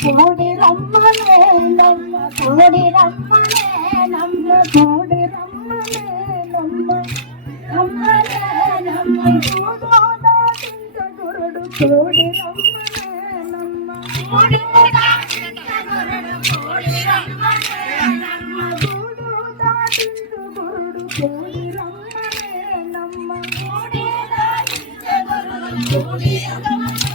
ಕೂಡಿ ರಮ್ಮನೆ ನಮ್ಮ ಕೂಡಿ ರಮ್ಮನೆ ನಮ್ಮ ಕೂಡಿ ರಮ್ಮನೆ ನಮ್ಮ ನಮ್ಮನೆ ನಮ್ಮ ಕೂಡೋದ ತಿಂತ ಗುರುಡು ಕೂಡಿ ರಮ್ಮನೆ ನಮ್ಮ ಕೂಡೋದ ತಿಂತ ಗುರುಡು ಕೂಡಿ ರಮ್ಮನೆ ನಮ್ಮ ಕೂಡೋದ ತಿಂತ ಗುರುಡು ಕೂಡಿ ರಮ್ಮನೆ ನಮ್ಮ ಕೂಡೋದ ತಿಂತ ಗುರುಡು ಕೂಡಿ ರಮ್ಮನೆ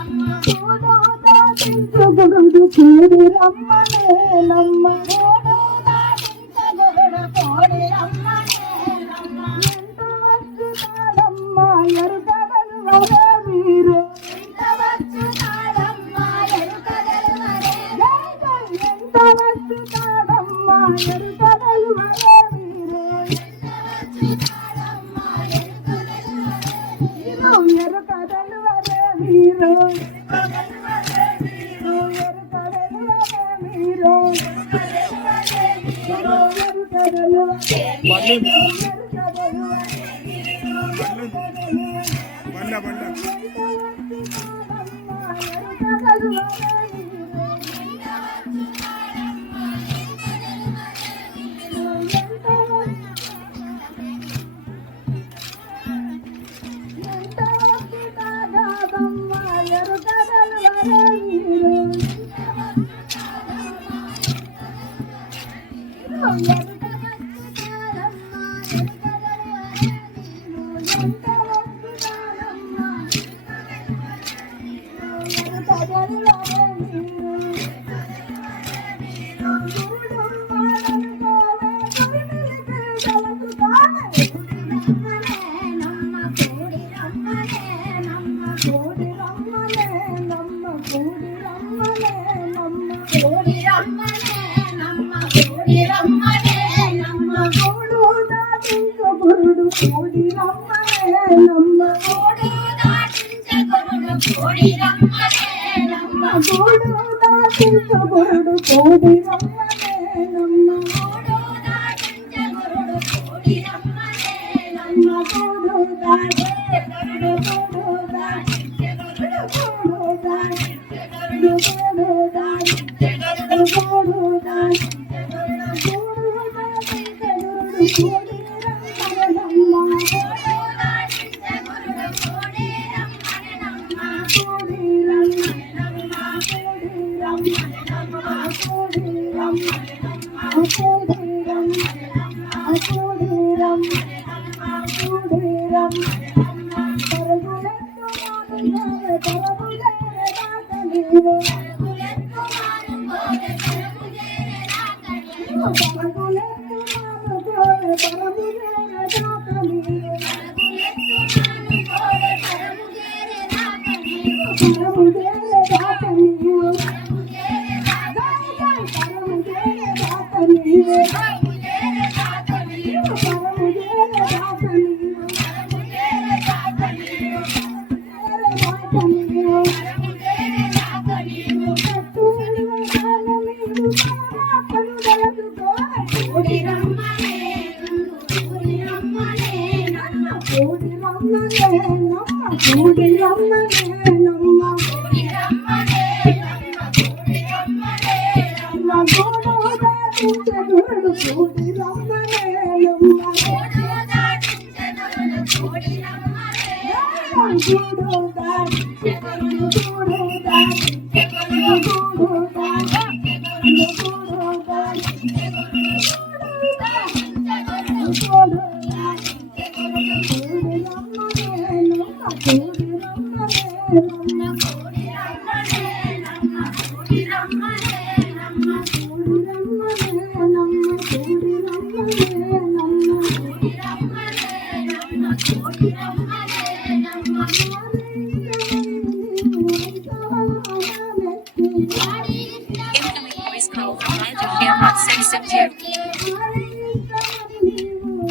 ನಮ್ಮ ಕೂಡೋದ ತಿಂತ ಗುರುಡು ಕೂಡಿ ರಮ್ಮನೆ ನಮ್ಮ ಕೂಡೋದ ತಿಂತ ಗುರುಡು ಕೂಡಿ ರಮ್ಮನೆ ನಮ್ಮ ಎಂತ ವಸ್ತು ತಾಳಮ್ಮ ಎರುಕದಲ್ವರ ವೀರು ಎಂತ ವಸ್ತು ತಾಳಮ್ಮ ಎರುಕದಲ್ವರ ಎಂತ ವಸ್ತು ತಾಳಮ್ಮ ಎರುಕದಲ್ವರ ವೀರು ಎಂತ ವಸ್ತು ತಾಳಮ್ಮ ಎರುಕದಲ್ವರ Veeru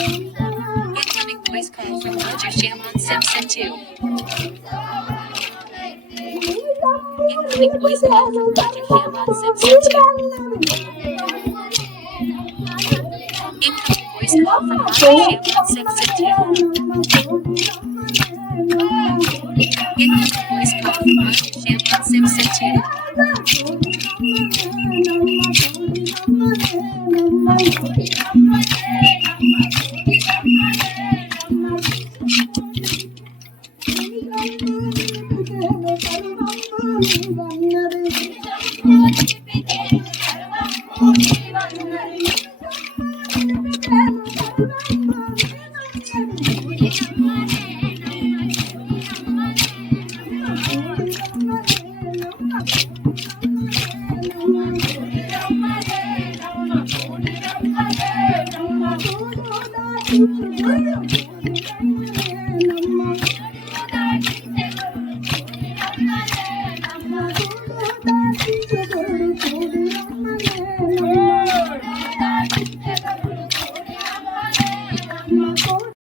Incoming voice call from Roger Shamon Simpson. Incoming voice call from Dr. Hema Zipsity. Incoming voice call from Dr. Hema Zipsity. Incoming voice call from Dr. Hema Zipsity.